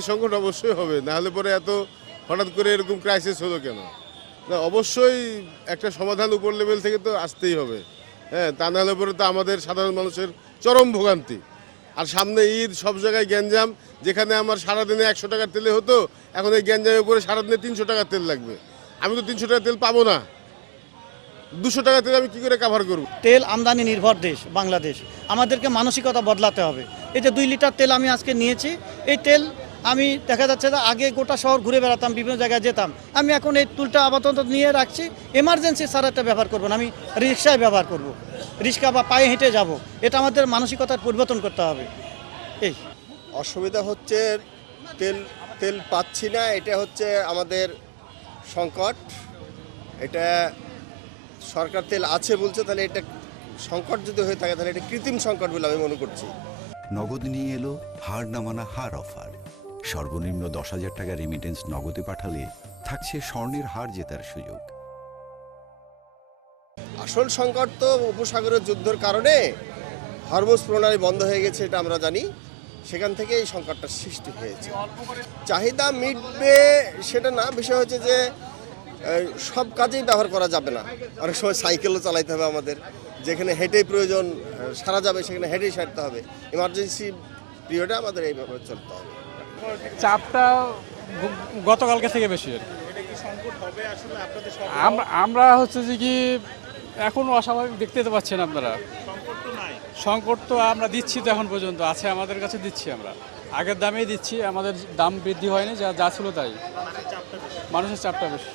তেলের সংকট অবশ্যই হবে, না হলে পরে এত হঠাৎ করে এরকম ক্রাইসিস হলো কেন? না, অবশ্যই একটা সমাধান উপর লেভেল থেকে তো আসতেই হবে। হ্যাঁ, তা নাহলে পরে তো আমাদের সাধারণ মানুষের চরম ভোগান্তি। আর সামনে ঈদ, সব জায়গায় গ্যাঞ্জাম। যেখানে আমার সারাদিনে 100 টাকার তেলে হতো, এখন এই গ্যাঞ্জামের উপরে সারাদিনে 300 টাকার তেল লাগবে। আমি তো 300 টাকার তেল পাবো না। 200 টাকার তেল আমি কি করে কাভার করব? তেল আমদানি নির্ভর দেশ বাংলাদেশ, আমাদেরকে মানসিকতা বদলাতে হবে। এই যে 2 লিটার তেল আমি আজকে নিয়েছি, এই তেল আমি দেখা যাচ্ছে যে আগে গোটা শহর ঘুরে বেড়াতাম, বিভিন্ন জায়গায় যেতাম, আমি এখন এই টুলটা আপাতত নিয়ে রাখছি, এমার্জেন্সি ছাড়া এটা ব্যবহার করবো না, আমি রিক্সায় ব্যবহার করব, রিক্সা বা পায়ে হেঁটে যাব। এটা আমাদের মানসিকতার পরিবর্তন করতে হবে। এই অসুবিধা হচ্ছে তেল তেল পাচ্ছি না, এটা হচ্ছে আমাদের সংকট। এটা সরকার তেল আছে বলছে, তাহলে এটা সংকট যদি হয়ে থাকে তাহলে এটা কৃত্রিম সংকট বলে আমি মনে করছি। নগদ নিয়ে এলো হার না মানা হার অফার। সর্বনিম্ন 10,000 টাকা রেমিটেন্স নগদে পাঠালে থাকছে স্বর্ণের হার জেতার সুযোগ। আসল সংকট তো উপসাগরের যুদ্ধের কারণে হরমুজ প্রণালী বন্ধ হয়ে গেছে, এটা আমরা জানি। সেখান থেকে এই সংকটটা সৃষ্টি হয়েছে। চাহিদা মিটবে সেটা না, বিষয় হচ্ছে যে সব কাজেই ব্যবহার করা যাবে না। অনেক সময় সাইকেলও চালাইতে হবে আমাদের, যেখানে হেঁটেই প্রয়োজন সারা যাবে সেখানে হেঁটেই সারতে হবে। ইমার্জেন্সি পিরিয়ডে আমাদের এইভাবে চলতে হবে। চাপটা গতকালকে থেকে বেশি। আমরা হচ্ছে যে কি এখন অস্বাভাবিক দেখতে তো পাচ্ছেন আপনারা, সংকট তো আমরা দিচ্ছি তো এখন পর্যন্ত আছে, আমাদের কাছে দিচ্ছি, আমরা আগের দামেই দিচ্ছি, আমাদের দাম বৃদ্ধি হয়নি, যা ছিল তাই। মানুষের চাপটা বেশি।